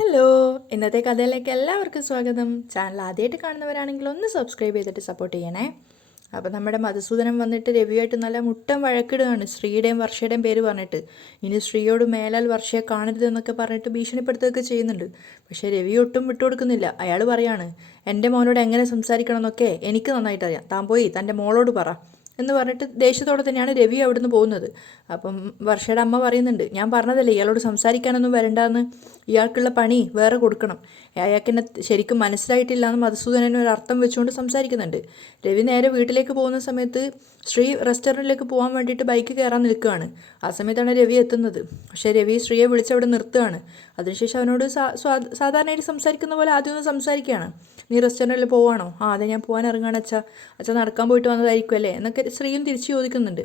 Hello, ഇന്നത്തെ കഥയിലേക്ക് എല്ലാവർക്കും സ്വാഗതം. ചാനൽ ആദ്യമായിട്ട് കാണുന്നവരാണെങ്കിൽ ഒന്ന് സബ്സ്ക്രൈബ് ചെയ്തിട്ട് സപ്പോർട്ട് ചെയ്യണേ. അപ്പോൾ നമ്മുടെ മധുസൂദനം വന്നിട്ട് രവിയായിട്ട് നല്ല മുട്ടൻ വഴക്കിടുകയാണ്, ശ്രീയുടെയും വർഷയുടെയും പേര് പറഞ്ഞിട്ട്. ഇനി ശ്രീയോട് മേലാൽ വർഷയെ കാണരുതെന്നൊക്കെ പറഞ്ഞിട്ട് ഭീഷണിപ്പെടുത്തുകയൊക്കെ ചെയ്യുന്നുണ്ട്. പക്ഷേ രവി ഒട്ടും വിട്ടുകൊടുക്കുന്നില്ല. അയാൾ പറയാണ്, എൻ്റെ മോനോട് എങ്ങനെ സംസാരിക്കണം എന്നൊക്കെ എനിക്ക് നന്നായിട്ട് അറിയാം, താൻ പോയി തൻ്റെ മോളോട് പറ എന്ന് പറഞ്ഞിട്ട് ദേഷ്യത്തോടെ തന്നെയാണ് രവി അവിടുന്ന് പോകുന്നത്. അപ്പം വർഷയുടെ അമ്മ പറയുന്നുണ്ട്, ഞാൻ പറഞ്ഞതല്ലേ ഇയാളോട് സംസാരിക്കാനൊന്നും വരണ്ടെന്ന്, ഇയാൾക്കുള്ള പണി വേറെ കൊടുക്കണം. അയാൾക്കെന്നെ ശരിക്കും മനസ്സിലായിട്ടില്ല എന്ന് മധുസൂദനന് ഒരു അർത്ഥം വെച്ചുകൊണ്ട് സംസാരിക്കുന്നുണ്ട്. രവി നേരെ വീട്ടിലേക്ക് പോകുന്ന സമയത്ത് ശ്രീ റെസ്റ്റോറൻറ്റിലേക്ക് പോകാൻ വേണ്ടിയിട്ട് ബൈക്ക് കയറാൻ നിൽക്കുകയാണ്. ആ സമയത്താണ് രവി എത്തുന്നത്. പക്ഷേ രവി ശ്രീയെ വിളിച്ചവിടെ നിർത്തുകയാണ്. അതിനുശേഷം അവനോട് സാധാരണയായിട്ട് സംസാരിക്കുന്ന പോലെ ആദ്യം ഒന്ന് സംസാരിക്കുകയാണ്. നീ റെസ്റ്റോറൻറ്റിൽ പോവാണോ? അതെ, ഞാൻ പോകാൻ ഇറങ്ങുകയാണ് അച്ഛാ നടക്കാൻ പോയിട്ട് വന്നതായിരിക്കും അല്ലേ എന്നൊക്കെ ശ്രീയും തിരിച്ച് ചോദിക്കുന്നുണ്ട്.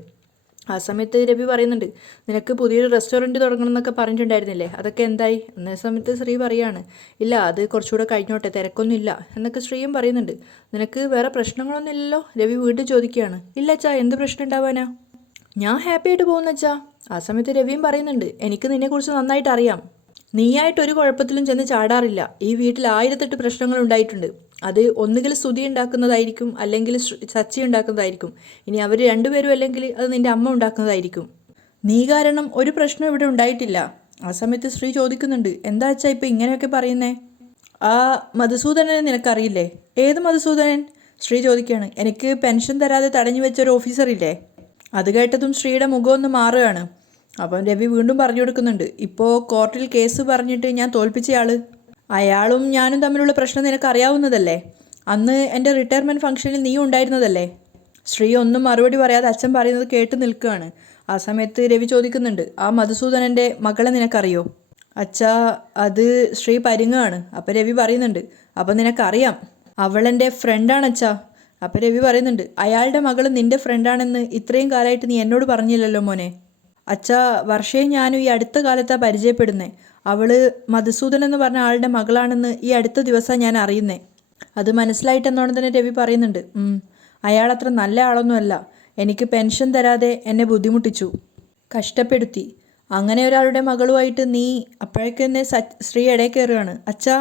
ആ സമയത്ത് രവി പറയുന്നുണ്ട്, നിനക്ക് പുതിയൊരു റെസ്റ്റോറൻറ്റ് തുടങ്ങണം എന്നൊക്കെ പറഞ്ഞിട്ടുണ്ടായിരുന്നില്ലേ, അതൊക്കെ എന്തായി? എന്ന സമയത്ത് ശ്രീ പറയാണ്, ഇല്ല അത് കുറച്ചുകൂടെ കഴിഞ്ഞോട്ടെ, തിരക്കൊന്നുമില്ല എന്നൊക്കെ ശ്രീയും പറയുന്നുണ്ട്. നിനക്ക് വേറെ പ്രശ്നങ്ങളൊന്നും ഇല്ലല്ലോ? രവി വീണ്ടും ചോദിക്കുകയാണ്. ഇല്ല അച്ഛാ, എന്ത് പ്രശ്നം ഉണ്ടാവാനാ? ഞാൻ ഹാപ്പി ആയിട്ട് പോകുന്ന അച്ഛാ. ആ സമയത്ത് രവിയും പറയുന്നുണ്ട്, എനിക്ക് നിന്നെക്കുറിച്ച് നന്നായിട്ട് അറിയാം. നീയായിട്ട് ഒരു കുഴപ്പത്തിലും ചെന്ന് ചാടാറില്ല. ഈ വീട്ടിൽ 1008 പ്രശ്നങ്ങൾ ഉണ്ടായിട്ടുണ്ട്. അത് ഒന്നുകിൽ സ്തുതി ഉണ്ടാക്കുന്നതായിരിക്കും, അല്ലെങ്കിൽ സച്ചി ഉണ്ടാക്കുന്നതായിരിക്കും. ഇനി അവർ രണ്ടുപേരും അല്ലെങ്കിൽ അത് നിൻ്റെ അമ്മ ഉണ്ടാക്കുന്നതായിരിക്കും. നീ കാരണം ഒരു പ്രശ്നം ഇവിടെ ഉണ്ടായിട്ടില്ല. ആ സമയത്ത് ശ്രീ ചോദിക്കുന്നുണ്ട്, എന്താ വെച്ചാൽ ഇപ്പം ഇങ്ങനെയൊക്കെ പറയുന്നേ? ആ മധുസൂദനനെ നിനക്കറിയില്ലേ? ഏത് മധുസൂദനൻ? ശ്രീ ചോദിക്കുകയാണ്. എനിക്ക് പെൻഷൻ തരാതെ തടഞ്ഞു വെച്ചൊരു ഓഫീസറില്ലേ? അത് കേട്ടതും ശ്രീയുടെ മുഖം ഒന്ന് മാറുകയാണ്. അപ്പം രവി വീണ്ടും പറഞ്ഞു കൊടുക്കുന്നുണ്ട്, ഇപ്പോൾ കോർട്ടിൽ കേസ് പറഞ്ഞിട്ട് ഞാൻ തോൽപ്പിച്ചയാൾ. അയാളും ഞാനും തമ്മിലുള്ള പ്രശ്നം നിനക്കറിയാവുന്നതല്ലേ? അന്ന് എൻ്റെ റിട്ടയർമെൻറ്റ് ഫംഗ്ഷനിൽ നീ ഉണ്ടായിരുന്നതല്ലേ? ശ്രീ ഒന്നും മറുപടി പറയാതെ അച്ഛൻ പറയുന്നത് കേട്ട് നിൽക്കുകയാണ്. ആ സമയത്ത് രവി ചോദിക്കുന്നുണ്ട്, ആ മധുസൂദനൻ്റെ മകളെ നിനക്കറിയോ? അച്ഛാ, അത് ശ്രീ പരുങ്ങാണ്. അപ്പം രവി പറയുന്നുണ്ട്, അപ്പം നിനക്കറിയാം, അവളെൻ്റെ ഫ്രണ്ടാണ് അച്ഛാ. അപ്പം രവി പറയുന്നുണ്ട്, അയാളുടെ മകൾ നിൻ്റെ ഫ്രണ്ടാണെന്ന് ഇത്രയും കാലമായിട്ട് നീ എന്നോട് പറഞ്ഞില്ലല്ലോ മോനെ. അച്ഛാ, വർഷയും ഞാനും ഈ അടുത്ത കാലത്താണ് പരിചയപ്പെടുന്നത്. അവള് മധുസൂദൻ എന്ന് പറഞ്ഞ ആളുടെ മകളാണെന്ന് ഈ അടുത്ത ദിവസമാണ് ഞാൻ അറിയുന്നത്. അത് മനസ്സിലായിട്ടെന്നോണം തന്നെ രവി പറയുന്നുണ്ട്, അയാളത്ര നല്ല ആളൊന്നുമല്ല. എനിക്ക് പെൻഷൻ തരാതെ എന്നെ ബുദ്ധിമുട്ടിച്ചു, കഷ്ടപ്പെടുത്തി. അങ്ങനെ ഒരാളുടെ മകളുമായിട്ട് നീ അപ്പോഴേക്കെന്നെ ശ്രീ ഇടയിൽ കയറുകയാണ്. അച്ഛാ,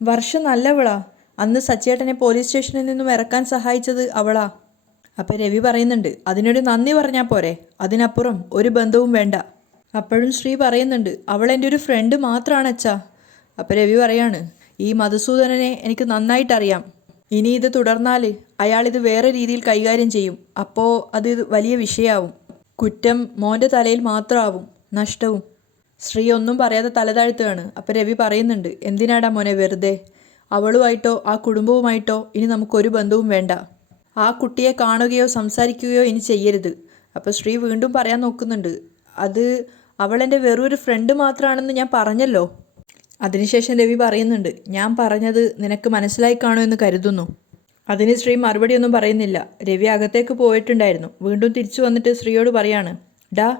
വർഷം നല്ലവളാ. അന്ന് സച്ചേട്ടനെ പോലീസ് സ്റ്റേഷനിൽ നിന്നും ഇറക്കാൻ സഹായിച്ചത് അവളാ. അപ്പം രവി പറയുന്നുണ്ട്, അതിനൊരു നന്ദി പറഞ്ഞാൽ പോരെ, അതിനപ്പുറം ഒരു ബന്ധവും വേണ്ട. അപ്പോഴും ശ്രീ പറയുന്നുണ്ട്, അവൾ എൻ്റെ ഒരു ഫ്രണ്ട് മാത്രമാണ് അച്ഛാ. അപ്പം രവി പറയാണ്, ഈ മധുസൂദനനെ എനിക്ക് നന്നായിട്ടറിയാം. ഇനി ഇത് തുടർന്നാൽ അയാളിത് വേറെ രീതിയിൽ കൈകാര്യം ചെയ്യും. അപ്പോൾ അത് വലിയ വിഷയമാവും. കുറ്റം മോൻ്റെ തലയിൽ മാത്രമാവും, നഷ്ടവും. ശ്രീ ഒന്നും പറയാതെ തലതാഴ്ത്തുകയാണ്. അപ്പം രവി പറയുന്നുണ്ട്, എന്തിനാടാ മോനെ വെറുതെ? അവളുമായിട്ടോ ആ കുടുംബവുമായിട്ടോ ഇനി നമുക്കൊരു ബന്ധവും വേണ്ട. ആ കുട്ടിയെ കാണുകയോ സംസാരിക്കുകയോ ഇനി ചെയ്യരുത്. അപ്പോൾ ശ്രീ വീണ്ടും പറയാൻ നോക്കുന്നുണ്ട്, അത് അവളെൻ്റെ വെറൊരു ഫ്രണ്ട് മാത്രമാണെന്ന് ഞാൻ പറഞ്ഞല്ലോ. അതിനുശേഷം രവി പറയുന്നുണ്ട്, ഞാൻ പറഞ്ഞത് നിനക്ക് മനസ്സിലായി കാണുമെന്ന് കരുതുന്നു. അതിന് ശ്രീ മറുപടിയൊന്നും പറയുന്നില്ല. രവി അകത്തേക്ക് പോയിട്ടുണ്ടായിരുന്നു. വീണ്ടും തിരിച്ചു വന്നിട്ട് ശ്രീയോട് പറയാണ്, ഡാ,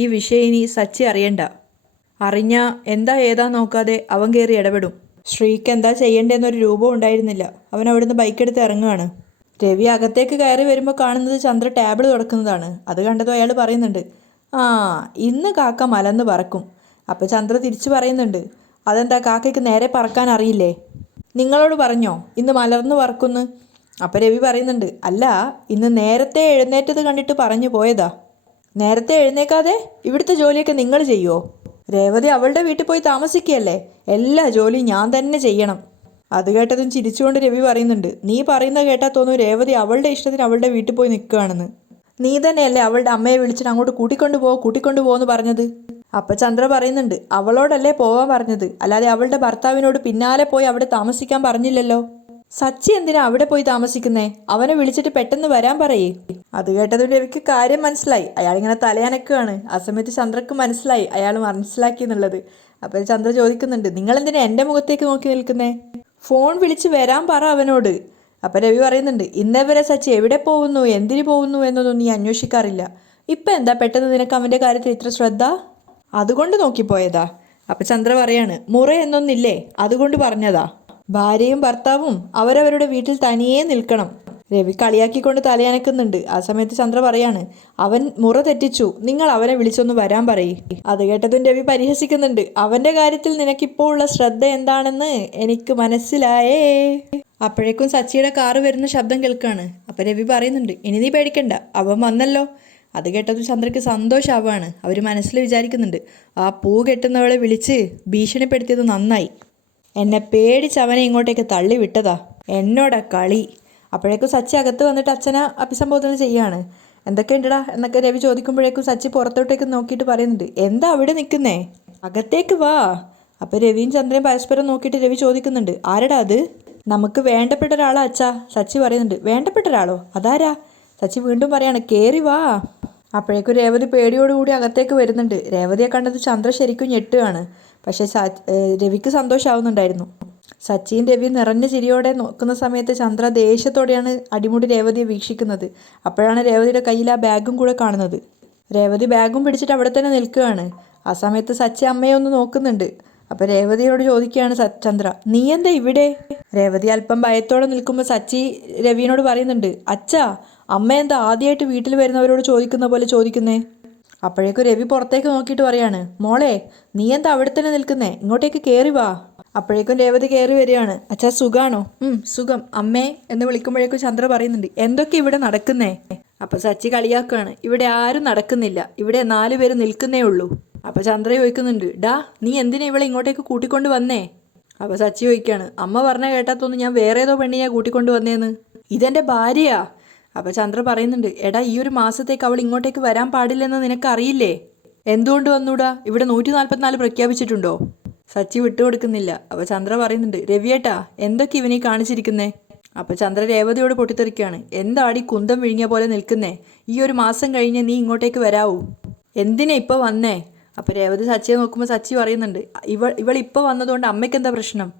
ഈ വിഷയം ഇനി സച്ചി അറിയണ്ട. അറിഞ്ഞാൽ എന്താ ഏതാ നോക്കാതെ അവൻ കയറി ഇടപെടും. ശ്രീക്ക് എന്താ ചെയ്യേണ്ടതെന്നൊരു രൂപം ഉണ്ടായിരുന്നില്ല. അവൻ അവിടുന്ന് ബൈക്കെടുത്ത് ഇറങ്ങുകയാണ്. രവി അകത്തേക്ക് കയറി വരുമ്പോൾ കാണുന്നത് ചന്ദ്ര ടേബിൾ തുറക്കുന്നതാണ്. അത് കണ്ടതും അയാൾ പറയുന്നുണ്ട്, ആ, ഇന്ന് കാക്ക മലന്ന് പറക്കും. അപ്പോൾ ചന്ദ്ര തിരിച്ചു പറയുന്നുണ്ട്, അതെന്താ കാക്കയ്ക്ക് നേരെ പറക്കാൻ അറിയില്ലേ? നിങ്ങളോട് പറഞ്ഞോ ഇന്ന് മലർന്ന് പറക്കുന്ന്? അപ്പോൾ രവി പറയുന്നുണ്ട്, അല്ല, ഇന്ന് നേരത്തെ എഴുന്നേറ്റത് കണ്ടിട്ട് പറഞ്ഞു പോയതാ. നേരത്തെ എഴുന്നേക്കാതെ ഇവിടുത്തെ ജോലിയൊക്കെ നിങ്ങൾ ചെയ്യുമോ? രേവതി അവളുടെ വീട്ടിൽ പോയി താമസിക്കുകയല്ലേ, എല്ലാ ജോലിയും ഞാൻ തന്നെ ചെയ്യണം. അത് കേട്ടതും ചിരിച്ചുകൊണ്ട് രവി പറയുന്നുണ്ട്, നീ പറയുന്നത് കേട്ടാൽ തോന്നും രേവതി അവളുടെ ഇഷ്ടത്തിന് അവളുടെ വീട്ടിൽ പോയി നിൽക്കുകയാണെന്ന്. നീ തന്നെയല്ലേ അവളുടെ അമ്മയെ വിളിച്ചിട്ട് അങ്ങോട്ട് കൂട്ടിക്കൊണ്ടു പോകുമെന്ന് പറഞ്ഞത്? അപ്പം ചന്ദ്ര പറയുന്നുണ്ട്, അവളോടല്ലേ പോവാൻ പറഞ്ഞത്, അല്ലാതെ അവളുടെ ഭർത്താവിനോട് പിന്നാലെ പോയി അവിടെ താമസിക്കാൻ പറഞ്ഞില്ലല്ലോ. സച്ചി എന്തിനാ അവിടെ പോയി താമസിക്കുന്നേ? അവനെ വിളിച്ചിട്ട് പെട്ടെന്ന് വരാൻ പറയേ. അത് കേട്ടതും രവിക്ക് കാര്യം മനസ്സിലായി. അയാളിങ്ങനെ തലയാനക്കുകയാണ്. ആ സമയത്ത് ചന്ദ്രക്ക് മനസ്സിലായി അയാൾ മനസ്സിലാക്കി എന്നുള്ളത്. അപ്പം ചന്ദ്ര ചോദിക്കുന്നുണ്ട്, നിങ്ങളെന്തിനാ എൻ്റെ മുഖത്തേക്ക് നോക്കി നിൽക്കുന്നേ? ഫോൺ വിളിച്ച് വരാൻ പറ അവനോട്. അപ്പം രവി പറയുന്നുണ്ട്, ഇന്നേ വരെ സച്ചി എവിടെ പോകുന്നു, എന്തിനു പോകുന്നു എന്നൊന്നും നീ അന്വേഷിക്കാറില്ല. ഇപ്പം എന്താ പെട്ടെന്ന് നിനക്ക് അവൻ്റെ കാര്യത്തിൽ ഇത്ര ശ്രദ്ധ? അതുകൊണ്ട് നോക്കിപ്പോയതാ. അപ്പം ചന്ദ്ര പറയാണ്, മുറ എന്നൊന്നില്ലേ, അതുകൊണ്ട് പറഞ്ഞതാ. ഭാര്യയും ഭർത്താവും അവരവരുടെ വീട്ടിൽ തനിയേ നിൽക്കണം. രവി കളിയാക്കിക്കൊണ്ട് തലയനക്കുന്നുണ്ട്. ആ സമയത്ത് ചന്ദ്ര പറയാണ്, അവൻ മുറ തെറ്റിച്ചു, നിങ്ങൾ അവനെ വിളിച്ചൊന്ന് വരാൻ പറയ്. അത് കേട്ടതും രവി പരിഹസിക്കുന്നുണ്ട്. അവന്റെ കാര്യത്തിൽ നിനക്കിപ്പോൾ ഉള്ള ശ്രദ്ധ എന്താണെന്ന് എനിക്ക് മനസ്സിലായേ. അപ്പോഴേക്കും സച്ചിയുടെ കാറ് വരുന്ന ശബ്ദം കേൾക്കാണ്. അപ്പം രവി പറയുന്നുണ്ട്, ഇനി നീ പേടിക്കണ്ട, അവൻ വന്നല്ലോ. അത് കേട്ടതും ചന്ദ്രയ്ക്ക് സന്തോഷമാവാണ്. അവർ മനസ്സിൽ വിചാരിക്കുന്നുണ്ട്, ആ പൂ കെട്ടുന്നവളെ വിളിച്ച് ഭീഷണിപ്പെടുത്തിയത് നന്നായി. എന്നെ പേടിച്ച് അവനെ ഇങ്ങോട്ടേക്ക് തള്ളി വിട്ടതാ, എന്നോടാ കളി. അപ്പോഴേക്കും സച്ചി അകത്ത് വന്നിട്ട് അച്ഛനെ അഭിസംബോധന ചെയ്യാണ്. എന്തൊക്കെയുണ്ടടാ എന്നൊക്കെ രവി ചോദിക്കുമ്പോഴേക്കും സച്ചി പുറത്തോട്ടേക്ക് നോക്കിയിട്ട് പറയുന്നുണ്ട്, എന്താ അവിടെ നിൽക്കുന്നേ, അകത്തേക്ക് വാ. അപ്പോൾ രവിയും ചന്ദ്രയും പരസ്പരം നോക്കിയിട്ട് രവി ചോദിക്കുന്നുണ്ട്, ആരടാ അത്? നമുക്ക് വേണ്ടപ്പെട്ട ഒരാളാ അച്ഛാ. സച്ചി പറയുന്നുണ്ട്, വേണ്ടപ്പെട്ട ഒരാളോ, അതാരാ? സച്ചി വീണ്ടും പറയാണ്, കേറി വാ. അപ്പോഴേക്കും രേവതി പേടിയോടുകൂടി അകത്തേക്ക് വരുന്നുണ്ട്. രേവതിയെ കണ്ടത് ചന്ദ്ര ശരിക്കും ഞെട്ടുകയാണ്. പക്ഷേ രവിക്ക് സന്തോഷമാവുന്നുണ്ടായിരുന്നു. സച്ചിയും രവിയും നിറഞ്ഞ ചിരിയോടെ നോക്കുന്ന സമയത്ത് ചന്ദ്ര ദേഷ്യത്തോടെയാണ് അടിമുടി രേവതിയെ വീക്ഷിക്കുന്നത്. അപ്പോഴാണ് രേവതിയുടെ കയ്യിൽ ആ ബാഗും കൂടെ കാണുന്നത്. രേവതി ബാഗും പിടിച്ചിട്ട് അവിടെ തന്നെ നിൽക്കുകയാണ്. ആ സമയത്ത് സച്ചി അമ്മയെ ഒന്ന് നോക്കുന്നുണ്ട്. അപ്പോൾ രേവതിയോട് ചോദിക്കുകയാണ് ചന്ദ്ര, നീ എന്താ ഇവിടെ? രേവതി അല്പം ഭയത്തോടെ നിൽക്കുമ്പോൾ സച്ചി രവിയോട് പറയുന്നുണ്ട്, അച്ഛാ, അമ്മ എന്താ ആദ്യമായിട്ട് വീട്ടിൽ വരുന്നവരോട് ചോദിക്കുന്ന പോലെ ചോദിക്കുന്നേ? അപ്പോഴേക്കും രവി പുറത്തേക്ക് നോക്കിയിട്ട് പറയാണ്, മോളെ, നീ എന്താ അവിടെ തന്നെ നിൽക്കുന്നേ, ഇങ്ങോട്ടേക്ക് കയറി വാ. അപ്പോഴേക്കും രേവതി കയറി വരികയാണ്. അച്ഛാ സുഖാണോ? സുഖം അമ്മേ എന്ന് വിളിക്കുമ്പോഴേക്കും ചന്ദ്ര പറയുന്നുണ്ട്, എന്തൊക്കെ ഇവിടെ നടക്കുന്നേ? അപ്പോൾ സച്ചി കളിയാക്കുകയാണ്, ഇവിടെ ആരും നടക്കുന്നില്ല, ഇവിടെ 4 പേര് നിൽക്കുന്നേ ഉള്ളൂ. അപ്പോൾ ചന്ദ്ര ചോദിക്കുന്നുണ്ട്, ഡാ, നീ എന്തിനാ ഇവളെ ഇങ്ങോട്ടേക്ക് കൂട്ടിക്കൊണ്ട് വന്നേ? അപ്പോൾ സച്ചി ചോദിക്കുകയാണ്, അമ്മ പറഞ്ഞ കേട്ടാത്തൊന്നും ഞാൻ വേറെ ഏതോ പെണ്ണിയാ കൂട്ടിക്കൊണ്ട് വന്നേന്ന്, ഇതെൻ്റെ ഭാര്യയാ. അപ്പോൾ ചന്ദ്ര പറയുന്നുണ്ട്, എടാ, ഈ ഒരു മാസത്തേക്ക് അവൾ ഇങ്ങോട്ടേക്ക് വരാൻ പാടില്ലെന്ന് നിനക്കറിയില്ലേ? എന്തുകൊണ്ട് വന്നൂടാ? ഇവിടെ 144 പ്രഖ്യാപിച്ചിട്ടുണ്ടോ? സച്ചി വിട്ടുകൊടുക്കുന്നില്ല. അപ്പോൾ ചന്ദ്ര പറയുന്നുണ്ട്, രവിയേട്ടാ, എന്തൊക്കെ ഇവനീ കാണിച്ചിരിക്കുന്നേ? അപ്പോൾ ചന്ദ്ര രേവതിയോട് പൊട്ടിത്തെറിക്കുകയാണ്, എന്താടി കുന്തം വിഴിഞ്ഞ പോലെ നിൽക്കുന്നേ? ഈ ഒരു മാസം കഴിഞ്ഞ് നീ ഇങ്ങോട്ടേക്ക് വരാവൂ, എന്തിനാ ഇപ്പോൾ വന്നേ? അപ്പോൾ രേവതി സച്ചിയെ നോക്കുമ്പോൾ സച്ചി പറയുന്നുണ്ട്, ഇവൾ ഇപ്പോൾ വന്നതുകൊണ്ട് അമ്മയ്ക്ക് എന്താ പ്രശ്നം?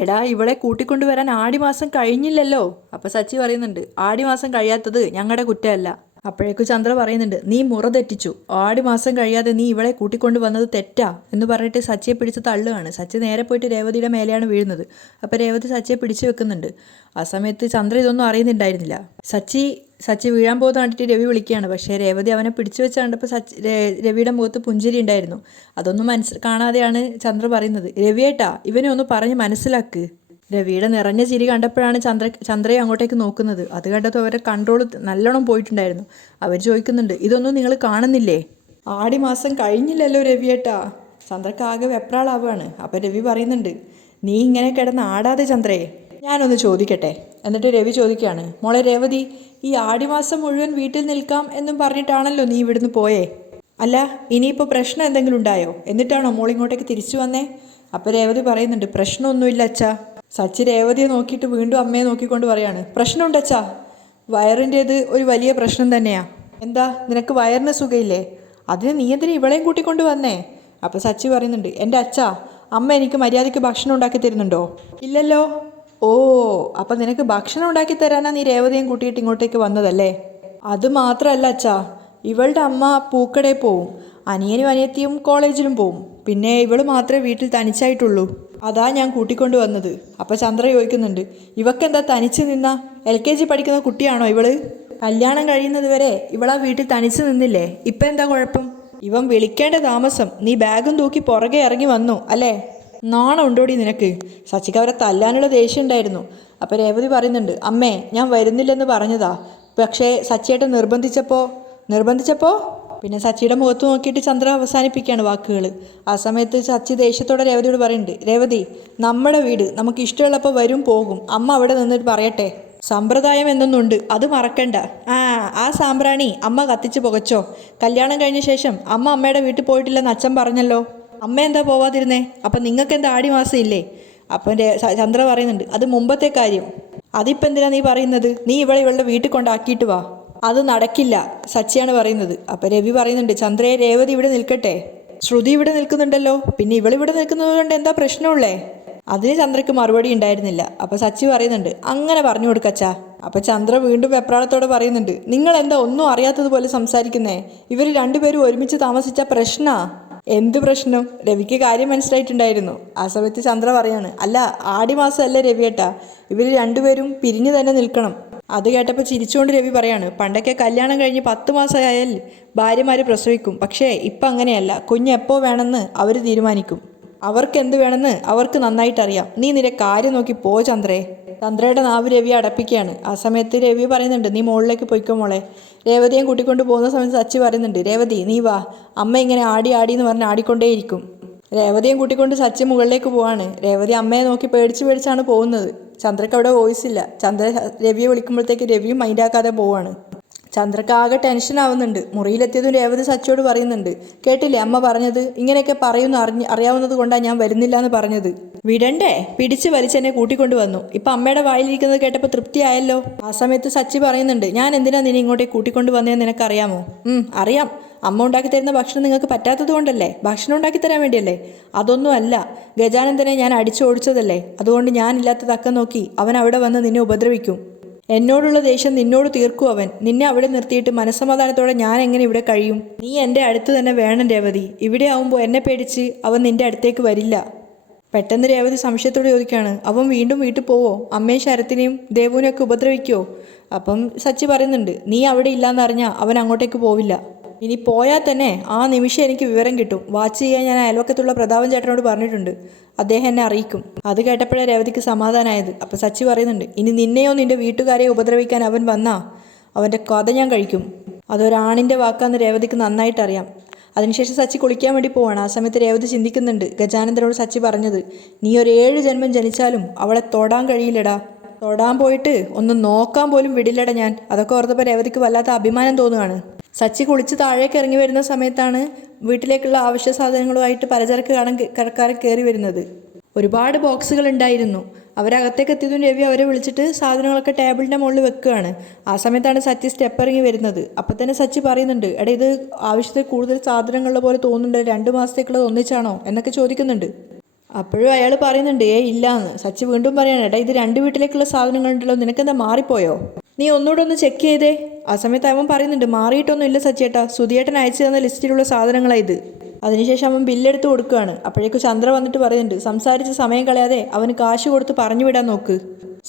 എടാ, ഇവളെ കൂട്ടിക്കൊണ്ടുവരാൻ ആടിമാസം കഴിഞ്ഞില്ലല്ലോ. അപ്പോൾ സച്ചി പറയുന്നുണ്ട്, ആടിമാസം കഴിയാത്തത് ഞങ്ങളുടെ കുറ്റമല്ല. അപ്പോഴേക്കും ചന്ദ്ര പറയുന്നുണ്ട്, നീ മുറ തെറ്റിച്ചു, ആടിമാസം കഴിയാതെ നീ ഇവളെ കൂട്ടിക്കൊണ്ട് വന്നത് തെറ്റാ എന്ന് പറഞ്ഞിട്ട് സച്ചിയെ പിടിച്ച് തള്ളുകയാണ്. സച്ചി നേരെ പോയിട്ട് രേവതിയുടെ മേലെയാണ് വീഴുന്നത്. അപ്പോൾ രേവതി സച്ചിയെ പിടിച്ചു വെക്കുന്നുണ്ട്. ആ സമയത്ത് ചന്ദ്ര ഇതൊന്നും അറിയുന്നുണ്ടായിരുന്നില്ല. സച്ചി വീഴാൻ പോകുന്ന കണ്ടിട്ട് രവി വിളിക്കുകയാണ്. പക്ഷേ രേവതി അവനെ പിടിച്ചു വെച്ച് കണ്ടപ്പോൾ രവിയുടെ മുഖത്ത് പുഞ്ചിരി ഉണ്ടായിരുന്നു. അതൊന്നും കാണാതെയാണ് ചന്ദ്ര പറയുന്നത്, രവിയേട്ടാ, ഇവനെ ഒന്ന് പറഞ്ഞ് മനസ്സിലാക്ക്. രവിയുടെ നിറഞ്ഞ ചിരി കണ്ടപ്പോഴാണ് ചന്ദ്രയെ അങ്ങോട്ടേക്ക് നോക്കുന്നത്. അത് കണ്ടപ്പോൾ അവരുടെ കൺട്രോൾ നല്ലോണം പോയിട്ടുണ്ടായിരുന്നു. അവർ ചോദിക്കുന്നുണ്ട്, ഇതൊന്നും നിങ്ങൾ കാണുന്നില്ലേ? ആടിമാസം കഴിഞ്ഞില്ലല്ലോ രവിയേട്ടാ. ചന്ദ്രക്ക് ആകെ വെപ്രാളാവുകയാണ്. അപ്പോൾ രവി പറയുന്നുണ്ട്, നീ ഇങ്ങനെ കിടന്ന് ആടാതെ ചന്ദ്രയെ, ഞാനൊന്ന് ചോദിക്കട്ടെ. എന്നിട്ട് രവി ചോദിക്കുകയാണ്, മോളെ രേവതി, ഈ ആടിമാസം മുഴുവൻ വീട്ടിൽ നിൽക്കാം എന്നും പറഞ്ഞിട്ടാണല്ലോ നീ ഇവിടുന്ന് പോയേ. അല്ല, ഇനിയിപ്പോൾ പ്രശ്നം എന്തെങ്കിലും ഉണ്ടായോ? എന്നിട്ടാണോ മോളിങ്ങോട്ടേക്ക് തിരിച്ചു വന്നേ? അപ്പോൾ രേവതി പറയുന്നുണ്ട്, പ്രശ്നമൊന്നുമില്ല അച്ഛാ. സച്ചി രേവതിയെ നോക്കിയിട്ട് വീണ്ടും അമ്മയെ നോക്കിക്കൊണ്ട് പറയാണ്, പ്രശ്നമുണ്ട് അച്ഛാ, വയറിൻ്റേത് ഒരു വലിയ പ്രശ്നം തന്നെയാ. എന്താ, നിനക്ക് വയറിന് സുഖമില്ലേ? അതിന് നീ എന്തിനാ ഇവളെയും കൂട്ടിക്കൊണ്ട് വന്നേ? അപ്പോൾ സച്ചി പറയുന്നുണ്ട്, എൻ്റെ അച്ഛാ, അമ്മ എനിക്ക് മര്യാദയ്ക്ക് ഭക്ഷണം ഉണ്ടാക്കി തരുന്നുണ്ടോ? ഇല്ലല്ലോ. ഓ, അപ്പം നിനക്ക് ഭക്ഷണം ഉണ്ടാക്കി തരാനാ നീ രേവതിയും കൂട്ടിയിട്ട് ഇങ്ങോട്ടേക്ക് വന്നതല്ലേ? അത് മാത്രമല്ല അച്ഛാ, ഇവളുടെ അമ്മ പൂക്കടയിൽ പോവും, അനിയനും അനിയത്തിയും കോളേജിലും പോവും, പിന്നെ ഇവൾ മാത്രമേ വീട്ടിൽ തനിച്ചായിട്ടുള്ളൂ, അതാ ഞാൻ കൂട്ടിക്കൊണ്ട് വന്നത്. അപ്പോൾ ചന്ദ്ര ചോദിക്കുന്നുണ്ട്, ഇവക്കെന്താ തനിച്ച് നിന്ന? LKG പഠിക്കുന്ന കുട്ടിയാണോ ഇവള്? കല്യാണം കഴിയുന്നത് വരെ ഇവളാ വീട്ടിൽ തനിച്ച് നിന്നില്ലേ, ഇപ്പം എന്താ കുഴപ്പം? ഇവൻ വിളിക്കേണ്ട താമസം നീ ബാഗും തൂക്കി പുറകെ ഇറങ്ങി വന്നു അല്ലേ? നാണം ഉണ്ടോടി നിനക്ക്? സച്ചിക്ക് അവരെ തല്ലാനുള്ള ദേഷ്യം ഉണ്ടായിരുന്നു. അപ്പോൾ രേവതി പറയുന്നുണ്ട്, അമ്മേ, ഞാൻ വരുന്നില്ലെന്ന് പറഞ്ഞതാ, പക്ഷേ സച്ചിയേട്ടൻ നിർബന്ധിച്ചപ്പോൾ പിന്നെ സച്ചിയുടെ മുഖത്ത് നോക്കിയിട്ട് ചന്ദ്ര അവസാനിപ്പിക്കുകയാണ് വാക്കുകൾ. ആ സമയത്ത് സച്ചി ദേഷ്യത്തോടെ രേവതിയോട് പറയുന്നുണ്ട്, രേവതി, നമ്മുടെ വീട്, നമുക്ക് ഇഷ്ടമുള്ളപ്പോൾ വരും പോകും, അമ്മ അവിടെ നിന്നിട്ട് പറയട്ടെ. സമ്പ്രദായം എന്നൊന്നുണ്ട്, അത് മറക്കണ്ട. ആ സാമ്പ്രാണി അമ്മ കത്തിച്ച് പുകച്ചോ. കല്യാണം കഴിഞ്ഞ ശേഷം അമ്മയുടെ വീട്ടിൽ പോയിട്ടില്ലെന്ന് അച്ഛൻ പറഞ്ഞല്ലോ, അമ്മ എന്താ പോവാതിരുന്നേ? അപ്പം നിങ്ങൾക്ക് എന്താ ആടിമാസം ഇല്ലേ? അപ്പം ചന്ദ്ര പറയുന്നുണ്ട്, അത് മുമ്പത്തെ കാര്യം, അതിപ്പോൾ എന്തിനാ നീ പറയുന്നത്? നീ ഇവളുടെ വീട്ടിൽ കൊണ്ടാക്കിയിട്ട് വാ. അത് നടക്കില്ല, സച്ചിയാണ് പറയുന്നത്. അപ്പോൾ രവി പറയുന്നുണ്ട്, ചന്ദ്രയെ, രേവതി ഇവിടെ നിൽക്കട്ടെ, ശ്രുതി ഇവിടെ നിൽക്കുന്നുണ്ടല്ലോ, പിന്നെ ഇവളിവിടെ നിൽക്കുന്നത് കൊണ്ട് എന്താ പ്രശ്നമുള്ളേ? അതിന് ചന്ദ്രയ്ക്ക് മറുപടി ഉണ്ടായിരുന്നില്ല. അപ്പോൾ സച്ചി പറയുന്നുണ്ട്, അങ്ങനെ പറഞ്ഞു കൊടുക്കച്ചാ. അപ്പോൾ ചന്ദ്ര വീണ്ടും വെപ്രാളത്തോടെ പറയുന്നുണ്ട്, നിങ്ങൾ എന്താ ഒന്നും അറിയാത്തതുപോലെ സംസാരിക്കുന്നേ? ഇവർ രണ്ടുപേരും ഒരുമിച്ച് താമസിച്ച പ്രശ്നാ. എന്ത് പ്രശ്നം? രവിക്ക് കാര്യം മനസ്സിലായിട്ടുണ്ടായിരുന്നു. ആ സമയത്ത് ചന്ദ്ര പറയാണ്, അല്ല, ആടിമാസം അല്ലേ രവിയേട്ടാ, ഇവർ രണ്ടുപേരും പിരിഞ്ഞു തന്നെ നിൽക്കണം. അത് കേട്ടപ്പോൾ ചിരിച്ചുകൊണ്ട് രവി പറയാണ്, പണ്ടൊക്കെ കല്യാണം കഴിഞ്ഞ് 10 മാസമായാൽ ഭാര്യമാർ പ്രസവിക്കും, പക്ഷേ ഇപ്പം അങ്ങനെയല്ല. കുഞ്ഞ് എപ്പോൾ വേണമെന്ന് അവർ തീരുമാനിക്കും. അവർക്ക് എന്ത് വേണമെന്ന് അവർക്ക് നന്നായിട്ടറിയാം. നീ നിന്റെ കാര്യം നോക്കി പോ ചന്ദ്രേ. ചന്ദ്രയുടെ നാവ് രവി അടപ്പിക്കുകയാണ്. ആ സമയത്ത് രവി പറയുന്നുണ്ട്, നീ മുകളിലേക്ക് പൊയ്ക്കോ മോളെ. രേവതിയും കൂട്ടിക്കൊണ്ട് പോകുന്ന സമയത്ത് സച്ചി പറയുന്നുണ്ട്, രേവതി നീ വാ, അമ്മ ഇങ്ങനെ ആടി ആടി എന്ന് പറഞ്ഞ് ആടിക്കൊണ്ടേയിരിക്കും. രേവതിയും കൂട്ടിക്കൊണ്ട് സച്ചി മുകളിലേക്ക് പോവാണ്. രേവതി അമ്മയെ നോക്കി പേടിച്ചാണ് പോകുന്നത്. ചന്ദ്രക്ക് അവിടെ വോയിസ് ഇല്ല. ചന്ദ്ര രവിയെ വിളിക്കുമ്പോഴത്തേക്ക് രവിയും മൈൻഡാക്കാതെ പോവാണ്. ചന്ദ്രക്ക് ആകെ ടെൻഷൻ ആവുന്നുണ്ട്. മുറിയിലെത്തിയതും രേവതി സച്ചിയോട് പറയുന്നുണ്ട്, കേട്ടില്ലേ അമ്മ പറഞ്ഞത്? ഇങ്ങനെയൊക്കെ പറയുന്നു അറിയാവുന്നത് കൊണ്ടാണ് ഞാൻ വരുന്നില്ല എന്ന് പറഞ്ഞത്. വിടണ്ടേ? പിടിച്ച് വലിച്ചെന്നെ കൂട്ടിക്കൊണ്ട് വന്നു. ഇപ്പം അമ്മയുടെ വായിലിരിക്കുന്നത് കേട്ടപ്പോൾ തൃപ്തിയായല്ലോ. ആ സമയത്ത് സച്ചി പറയുന്നുണ്ട്, ഞാൻ എന്തിനാ നിന്നെ ഇങ്ങോട്ടേക്ക് കൂട്ടിക്കൊണ്ട് വന്നതെന്ന് നിനക്കറിയാമോ? അറിയാം. അമ്മ ഉണ്ടാക്കി തരുന്ന ഭക്ഷണം നിങ്ങൾക്ക് പറ്റാത്തത് കൊണ്ടല്ലേ? ഭക്ഷണം ഉണ്ടാക്കി തരാൻ വേണ്ടിയല്ലേ? അതൊന്നും അല്ല. ഗജാനന്ദനെ ഞാൻ അടിച്ചോടിച്ചതല്ലേ? അതുകൊണ്ട് ഞാനില്ലാത്ത തക്കം നോക്കി അവൻ അവിടെ വന്ന് നിന്നെ ഉപദ്രവിക്കും. എന്നോടുള്ള ദേഷ്യം നിന്നോട് തീർക്കും അവൻ. നിന്നെ അവിടെ നിർത്തിയിട്ട് മനസ്സമാധാനത്തോടെ ഞാൻ എങ്ങനെ ഇവിടെ കഴിയും? നീ എൻ്റെ അടുത്ത് തന്നെ വേണം രേവതി. ഇവിടെ ആവുമ്പോൾ എന്നെ പേടിച്ച് അവൻ നിന്റെ അടുത്തേക്ക് വരില്ല. പെട്ടെന്ന് രേവതി സംശയത്തോടെ ചോദിക്കുകയാണ്, അവൻ വീണ്ടും വീട്ടിൽ പോവോ? അമ്മയും ശരത്തിനെയും ദേവുവിനെയൊക്കെ ഉപദ്രവിക്കുമോ? അപ്പം സച്ചി പറയുന്നുണ്ട്, നീ അവിടെ ഇല്ലാന്നറിഞ്ഞാൽ അവൻ അങ്ങോട്ടേക്ക് പോവില്ല. ഇനി പോയാൽ തന്നെ ആ നിമിഷം എനിക്ക് വിവരം കിട്ടും. വാച്ച് ചെയ്യാൻ ഞാൻ അയൽവക്കത്തുള്ള പ്രതാപൻ ചേട്ടനോട് പറഞ്ഞിട്ടുണ്ട്. അദ്ദേഹം എന്നെ അറിയിക്കും. അത് കേട്ടപ്പോഴേ രേവതിക്ക് സമാധാനമായത്. അപ്പോൾ സച്ചി പറയുന്നുണ്ട്, ഇനി നിന്നെയോ നിന്റെ വീട്ടുകാരെയോ ഉപദ്രവിക്കാൻ അവൻ വന്നാ അവൻ്റെ കഥ ഞാൻ കഴിക്കും. അതൊരാണിൻ്റെ വാക്കാന്ന് രേവതിക്ക് നന്നായിട്ടറിയാം. അതിനുശേഷം സച്ചി കുളിക്കാൻ വേണ്ടി പോവാണ്. ആ സമയത്ത് രേവതി ചിന്തിക്കുന്നുണ്ട്, ഗജാനന്ദനോട് സച്ചി പറഞ്ഞത്, നീ ഒരു 7 ജന്മം ജനിച്ചാലും അവളെ തൊടാൻ കഴിയില്ലടാ. തൊടാൻ പോയിട്ട് ഒന്ന് നോക്കാൻ പോലും വിടില്ലടാ ഞാൻ. അതൊക്കെ ഓർത്തപ്പോൾ രേവതിക്ക് വല്ലാത്ത അഭിമാനം തോന്നുകയാണ്. സച്ചി കുളിച്ച് താഴേക്ക് ഇറങ്ങി വരുന്ന സമയത്താണ് വീട്ടിലേക്കുള്ള ആവശ്യ സാധനങ്ങളുമായിട്ട് പലചരക്ക് കടക്കാരൻ കയറി വരുന്നത്. ഒരുപാട് ബോക്സുകൾ ഉണ്ടായിരുന്നു. അവരകത്തേക്ക് എത്തിയതും രവി അവരെ വിളിച്ചിട്ട് സാധനങ്ങളൊക്കെ ടേബിളിൻ്റെ മുകളിൽ വെക്കുകയാണ്. ആ സമയത്താണ് സച്ചി സ്റ്റെപ്പ് ഇറങ്ങി വരുന്നത്. അപ്പം തന്നെ സച്ചി പറയുന്നുണ്ട്, എടാ ഇത് ആവശ്യത്തിൽ കൂടുതൽ സാധനങ്ങളുടെ പോലെ തോന്നുന്നുണ്ട്, 2 മാസത്തേക്കുള്ളത് ഒന്നിച്ചാണോ എന്നൊക്കെ ചോദിക്കുന്നുണ്ട്. അപ്പോഴും അയാൾ പറയുന്നുണ്ട്, ഇല്ലാന്ന്. സച്ചി വീണ്ടും പറയാണ്, എടാ ഇത് 2 വീട്ടിലേക്കുള്ള സാധനങ്ങളുണ്ടല്ലോ, നിനക്കെന്താ മാറിപ്പോയോ? നീ ഒന്നുകൂടെ ഒന്ന് ചെക്ക് ചെയ്തേ. ആ സമയത്ത് അവൻ പറയുന്നുണ്ട്, മാറിയിട്ടൊന്നും ഇല്ല സച്ചിയേട്ടാ, സുധിയേട്ടൻ അയച്ചു തന്ന ലിസ്റ്റിലുള്ള സാധനങ്ങളാണ് ഇത്. അതിനുശേഷം അവൻ ബില്ലെടുത്ത് കൊടുക്കുകയാണ്. അപ്പോഴേക്കും ചന്ദ്ര വന്നിട്ട് പറയുന്നുണ്ട്, സംസാരിച്ച് സമയം കളയാതെ അവന് കാശ് കൊടുത്ത് പറഞ്ഞു വിടാൻ നോക്ക്.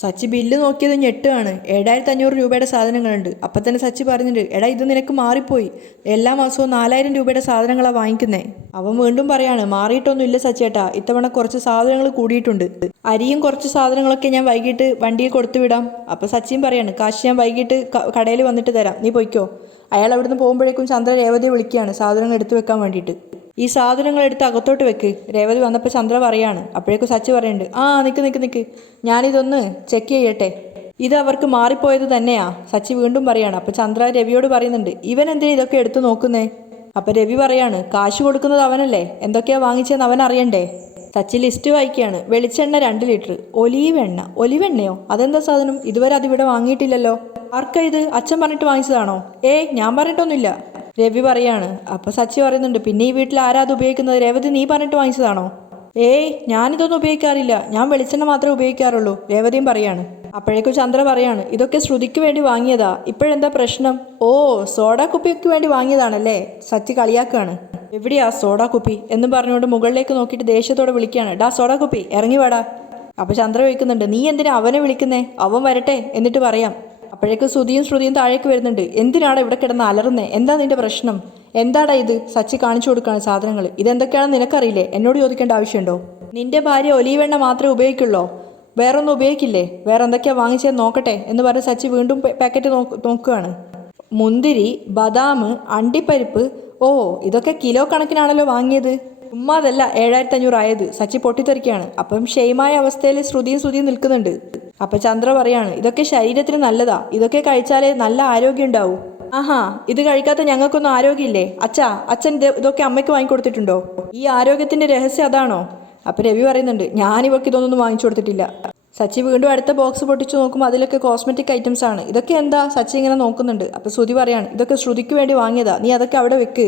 സച്ചി ബില്ല് നോക്കിയത് ഞെട്ടുകയാണ്. 7500 രൂപയുടെ സാധനങ്ങളുണ്ട്. അപ്പം തന്നെ സച്ചി പറയുന്നുണ്ട്, എടാ ഇത് നിനക്ക് മാറിപ്പോയി, എല്ലാ മാസവും 4000 രൂപയുടെ സാധനങ്ങളാണ് വാങ്ങിക്കുന്നേ. അവൻ വീണ്ടും പറയാണ്, മാറിയിട്ടൊന്നും ഇല്ല സച്ചിയേട്ടാ, ഇത്തവണ കുറച്ച് സാധനങ്ങൾ കൂടിയിട്ടുണ്ട്. അരിയും കുറച്ച് സാധനങ്ങളൊക്കെ ഞാൻ വൈകിട്ട് വണ്ടിയിൽ കൊടുത്തു വിടാം. അപ്പോൾ സച്ചിയും പറയാണ്, കാശ് ഞാൻ വൈകിട്ട് കടയിൽ വന്നിട്ട് തരാം, നീ പൊയ്ക്കോ. അയാൾ അവിടുന്ന് പോകുമ്പോഴേക്കും ചന്ദ്ര രേവതിയെ വിളിക്കുകയാണ് സാധനങ്ങൾ എടുത്തു വെക്കാൻ വേണ്ടിയിട്ട്. ഈ സാധനങ്ങൾ എടുത്ത് അകത്തോട്ട് വെക്ക്. രേവതി വന്നപ്പോൾ ചന്ദ്ര പറയാണ്. അപ്പോഴേക്കും സച്ചി പറയുന്നുണ്ട്, നിക്ക് ഞാനിതൊന്ന് ചെക്ക് ചെയ്യട്ടെ. ഇത് അവർക്ക് മാറിപ്പോയത് തന്നെയാ. സച്ചി വീണ്ടും പറയാണ്. അപ്പോൾ ചന്ദ്ര രവിയോട് പറയുന്നുണ്ട്, ഇവൻ എന്തിനാ ഇതൊക്കെ എടുത്തു നോക്കുന്നേ? അപ്പോൾ രവി പറയാണ്, കാശ് കൊടുക്കുന്നത് അവനല്ലേ, എന്തൊക്കെയാ വാങ്ങിച്ചതെന്ന് അവൻ അറിയണ്ടേ. സച്ചി ലിസ്റ്റ് വായിക്കുകയാണ്. വെളിച്ചെണ്ണ 2 ലിറ്റർ, ഒലിവെണ്ണയോ? അതെന്താ സാധനം? ഇതുവരെ അതിവിടെ വാങ്ങിയിട്ടില്ലല്ലോ. ആർക്കാ ഇത്? അച്ഛൻ പറഞ്ഞിട്ട് വാങ്ങിച്ചതാണോ? ഞാൻ പറഞ്ഞിട്ടൊന്നുമില്ല, രവി പറയാണ്. അപ്പോൾ സച്ചി പറയുന്നുണ്ട്, പിന്നെ ഈ വീട്ടിൽ ആരാ അത് ഉപയോഗിക്കുന്നത്? രേവതി നീ പറഞ്ഞിട്ട് വാങ്ങിച്ചതാണോ? ഞാനിതൊന്നും ഉപയോഗിക്കാറില്ല, ഞാൻ വെളിച്ചെണ്ണ മാത്രമേ ഉപയോഗിക്കാറുള്ളൂ, രേവതിയും പറയാണ്. അപ്പോഴേക്കും ചന്ദ്ര പറയാണ്, ഇതൊക്കെ ശ്രുതിക്ക് വേണ്ടി വാങ്ങിയതാ, ഇപ്പോഴെന്താ പ്രശ്നം? സോഡാ കുപ്പിക്ക് വേണ്ടി വാങ്ങിയതാണല്ലേ? സച്ചി കളിയാക്കാണ്. എവിടെയാ സോഡാ കുപ്പി എന്ന് പറഞ്ഞുകൊണ്ട് മുകളിലേക്ക് നോക്കിയിട്ട് ദേഷ്യത്തോടെ വിളിക്കുകയാണ്, ഡാ സോഡാ കുപ്പി ഇറങ്ങി വാടാ. അപ്പോൾ ചന്ദ്ര ചോദിക്കുന്നുണ്ട്, നീ എന്തിനാ അവനെ വിളിക്കുന്നേ? അവൻ വരട്ടെ എന്നിട്ട് പറയാം. അപ്പോഴേക്കും ശ്രുതിയും താഴേക്ക് വരുന്നുണ്ട്. എന്തിനാണ് ഇവിടെ കിടന്ന് അലറുന്നേ? എന്താ നിന്റെ പ്രശ്നം? എന്താടാ ഇത്? സച്ചി കാണിച്ചു കൊടുക്കുകയാണ് സാധനങ്ങൾ. ഇതെന്തൊക്കെയാണെന്ന് നിനക്കറിയില്ലേ? എന്നോട് ചോദിക്കേണ്ട ആവശ്യമുണ്ടോ? നിന്റെ ഭാര്യ ഒലീവെണ്ണ മാത്രമേ ഉപയോഗിക്കുള്ളൂ, വേറൊന്നും ഉപയോഗിക്കില്ലേ? വേറെ എന്തൊക്കെയാ വാങ്ങിച്ചതെന്ന് നോക്കട്ടെ എന്ന് പറഞ്ഞ് സച്ചി വീണ്ടും പാക്കറ്റ് നോക്കുകയാണ്. മുന്തിരി, ബദാം, അണ്ടിപ്പരിപ്പ്. ഇതൊക്കെ കിലോ കണക്കിനാണല്ലോ വാങ്ങിയത്. ഉമ്മാതല്ല 7500 ആയത്. സച്ചി പൊട്ടിത്തെറിക്കുകയാണ്. അപ്പം ക്ഷേമായ അവസ്ഥയിൽ ശ്രുതിയും നിൽക്കുന്നുണ്ട്. അപ്പം ചന്ദ്ര പറയാണ്, ഇതൊക്കെ ശരീരത്തിന് നല്ലതാ, ഇതൊക്കെ കഴിച്ചാലേ നല്ല ആരോഗ്യം ഉണ്ടാവും. ഇത് കഴിക്കാത്ത ഞങ്ങൾക്കൊന്നും ആരോഗ്യമില്ലേ? അച്ഛൻ ഇതൊക്കെ അമ്മയ്ക്ക് വാങ്ങിക്കൊടുത്തിട്ടുണ്ടോ? ഈ ആരോഗ്യത്തിന്റെ രഹസ്യം അതാണോ? അപ്പം രവി പറയുന്നുണ്ട്, ഞാനിവർക്ക് ഇതൊന്നും വാങ്ങിച്ചു കൊടുത്തിട്ടില്ല. സച്ചി വീണ്ടും അടുത്ത ബോക്സ് പൊട്ടിച്ചു നോക്കുമ്പോൾ അതിലൊക്കെ കോസ്മെറ്റിക് ഐറ്റംസ് ആണ്. ഇതൊക്കെ എന്താ? സച്ചി ഇങ്ങനെ നോക്കുന്നുണ്ട്. അപ്പം ശ്രുതി പറയാണ്, ഇതൊക്കെ ശ്രുതിക്ക് വേണ്ടി വാങ്ങിയതാ, നീ അതൊക്കെ അവിടെ വെക്ക്.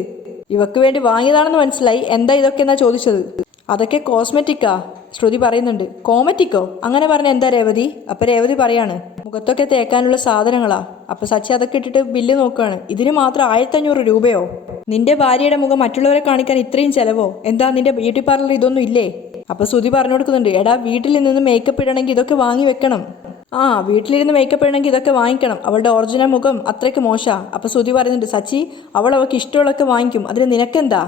ഇവക്ക് വേണ്ടി വാങ്ങിയതാണെന്ന് മനസ്സിലായി, എന്താ ഇതൊക്കെ എന്നാ ചോദിച്ചത്? അതൊക്കെ കോസ്മെറ്റിക്കാ. ശ്രുതി പറയുന്നുണ്ട്, കോമറ്റിക്കോ? അങ്ങനെ പറഞ്ഞ എന്താ രേവതി? അപ്പം രേവതി പറയാണ്, മുഖത്തൊക്കെ തേക്കാനുള്ള സാധനങ്ങളാ. അപ്പം സച്ചി അതൊക്കെ ഇട്ടിട്ട് ബില്ല് നോക്കുകയാണ്. ഇതിന് മാത്രം 1500 രൂപയോ? നിന്റെ ഭാര്യയുടെ മുഖം മറ്റുള്ളവരെ കാണിക്കാൻ ഇത്രയും ചെലവോ? എന്താ നിന്റെ ബ്യൂട്ടി പാർലർ ഇതൊന്നും ഇല്ലേ? അപ്പം ശ്രുതി പറഞ്ഞു കൊടുക്കുന്നുണ്ട്, എടാ വീട്ടിൽ നിന്ന് മേക്കപ്പ് ഇടണമെങ്കിൽ ഇതൊക്കെ വാങ്ങി വെക്കണം. ആ വീട്ടിലിരുന്ന് മേക്കപ്പ് ഇടണമെങ്കിൽ ഇതൊക്കെ വാങ്ങിക്കണം, അവളുടെ ഒറിജിനൽ മുഖം അത്രയ്ക്ക് മോശാ. അപ്പോൾ ശ്രുതി പറയുന്നുണ്ട്, സച്ചി അവൾക്ക് ഇഷ്ടമുള്ളതൊക്കെ വാങ്ങിക്കും, അതിന് നിനക്കെന്താ?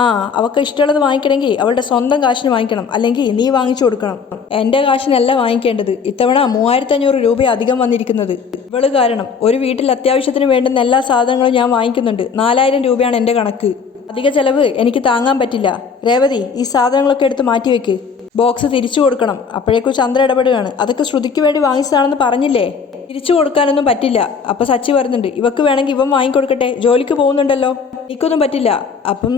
ആ അവൾക്ക് ഇഷ്ടമുള്ളത് വാങ്ങിക്കണമെങ്കിൽ അവളുടെ സ്വന്തം കാശിന് വാങ്ങിക്കണം, അല്ലെങ്കിൽ നീ വാങ്ങിച്ചു കൊടുക്കണം. എൻ്റെ കാശിനല്ല വാങ്ങിക്കേണ്ടത്. ഇത്തവണ 3500 രൂപ അധികം വന്നിരിക്കുന്നത് ഇവള് കാരണം. ഒരു വീട്ടിൽ അത്യാവശ്യത്തിന് വേണ്ടുന്ന എല്ലാ സാധനങ്ങളും ഞാൻ വാങ്ങിക്കുന്നുണ്ട്. 4000 രൂപയാണ് എൻ്റെ കണക്ക്. അധിക ചെലവ് എനിക്ക് താങ്ങാൻ പറ്റില്ല. രേവതി, ഈ സാധനങ്ങളൊക്കെ എടുത്ത് മാറ്റിവെക്ക്. ബോക്സ് തിരിച്ചു കൊടുക്കണം. അപ്പോഴേക്കും ചന്ദ്ര ഇടപെടുകയാണ്. അതൊക്കെ ശ്രുതിക്ക് വേണ്ടി വാങ്ങിച്ചതാണെന്ന് പറഞ്ഞില്ലേ, തിരിച്ചു കൊടുക്കാനൊന്നും പറ്റില്ല. അപ്പം സച്ചി പറയുന്നുണ്ട്, ഇവക്ക് വേണമെങ്കിൽ ഇവൻ വാങ്ങിക്കൊടുക്കട്ടെ, ജോലിക്ക് പോകുന്നുണ്ടല്ലോ, എനിക്കൊന്നും പറ്റില്ല. അപ്പം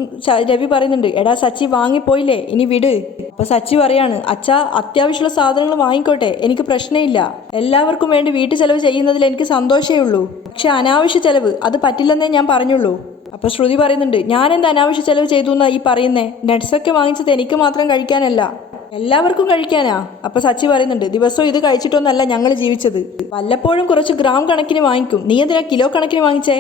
രവി പറയുന്നുണ്ട്, എടാ സച്ചി വാങ്ങിപ്പോയില്ലേ, ഇനി വിട്. അപ്പം സച്ചി പറയാണ്, അച്ഛാ അത്യാവശ്യമുള്ള സാധനങ്ങൾ വാങ്ങിക്കോട്ടെ, എനിക്ക് പ്രശ്നമില്ല. എല്ലാവർക്കും വേണ്ടി വീട്ടു ചെലവ് ചെയ്യുന്നതിൽ എനിക്ക് സന്തോഷമേ ഉള്ളൂ. പക്ഷെ അനാവശ്യ ചെലവ് അത് പറ്റില്ലെന്നേ ഞാൻ പറഞ്ഞുള്ളൂ. അപ്പോൾ ശ്രുതി പറയുന്നുണ്ട്, ഞാൻ എന്താ അനാവശ്യ ചെലവ് ചെയ്തു എന്നാ ഈ പറയുന്നേ? നട്ട്സൊക്കെ വാങ്ങിച്ചത് എനിക്ക് മാത്രം കഴിക്കാനല്ല, എല്ലാവർക്കും കഴിക്കാനാ. അപ്പൊ സച്ചി പറയുന്നുണ്ട്, ദിവസവും ഇത് കഴിച്ചിട്ടൊന്നല്ല ഞങ്ങൾ ജീവിച്ചത്, വല്ലപ്പോഴും കുറച്ച് ഗ്രാം കണക്കിന് വാങ്ങിക്കും, നീ എന്തിനാ കിലോ കണക്കിന് വാങ്ങിച്ചേ?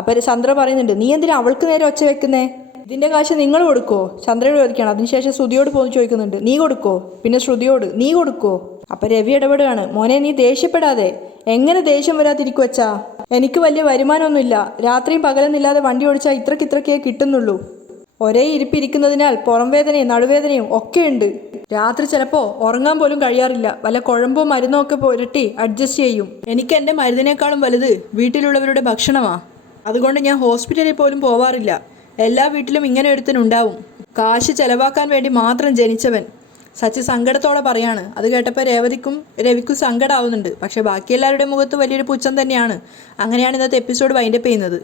അപ്പൊ ചന്ദ്ര പറയുന്നുണ്ട്, നീ എന്തിനാ അവൾക്ക് നേരെ ഒച്ച വെക്കുന്നേ? ഇതിന്റെ കാശ് നിങ്ങൾ കൊടുക്കോ? ചന്ദ്രയോട് ചോദിക്കണം. അതിനുശേഷം ശ്രുതിയോട് പോന്ന് ചോദിക്കുന്നുണ്ട്, നീ കൊടുക്കോ? പിന്നെ ശ്രുതിയോട്, നീ കൊടുക്കോ? അപ്പൊ രവി ഇടപെടുകയാണ്, മോനെ നീ ദേഷ്യപ്പെടാതെ. എങ്ങനെ ദേഷ്യം വരാതിരിക്കുവച്ചാ? എനിക്ക് വലിയ വരുമാനമൊന്നുമില്ല, രാത്രിയും പകലെന്നില്ലാതെ വണ്ടി ഓടിച്ചാൽ ഇത്രക്കേ കിട്ടുന്നുള്ളൂ. ഒരേ ഇരിപ്പിരിക്കുന്നതിനാൽ പുറം വേദനയും നടുവേദനയും ഒക്കെ ഉണ്ട്. രാത്രി ചിലപ്പോൾ ഉറങ്ങാൻ പോലും കഴിയാറില്ല. വല്ല കുഴമ്പോ മരുന്നോ ഒക്കെ പുരട്ടി അഡ്ജസ്റ്റ് ചെയ്യും. എനിക്ക് എൻ്റെ മരുന്നിനേക്കാളും വലുത് വീട്ടിലുള്ളവരുടെ ഭക്ഷണമാണ്. അതുകൊണ്ട് ഞാൻ ഹോസ്പിറ്റലിൽ പോലും പോവാറില്ല. എല്ലാ വീട്ടിലും ഇങ്ങനെ ഒരുത്തനുണ്ടാവും, കാശ് ചെലവാക്കാൻ വേണ്ടി മാത്രം ജനിച്ചവൻ. സച്ചി സങ്കടത്തോടെ പറയാണ്. അത് കേട്ടപ്പോൾ രേവതിക്കും രവിക്കും സങ്കടമാവുന്നുണ്ട്. പക്ഷേ ബാക്കി എല്ലാവരുടെയും മുഖത്ത് വലിയൊരു പുച്ഛം തന്നെയാണ്. അങ്ങനെയാണ് ഇന്നത്തെ എപ്പിസോഡ് വൈൻഡപ്പ് ചെയ്യുന്നത്.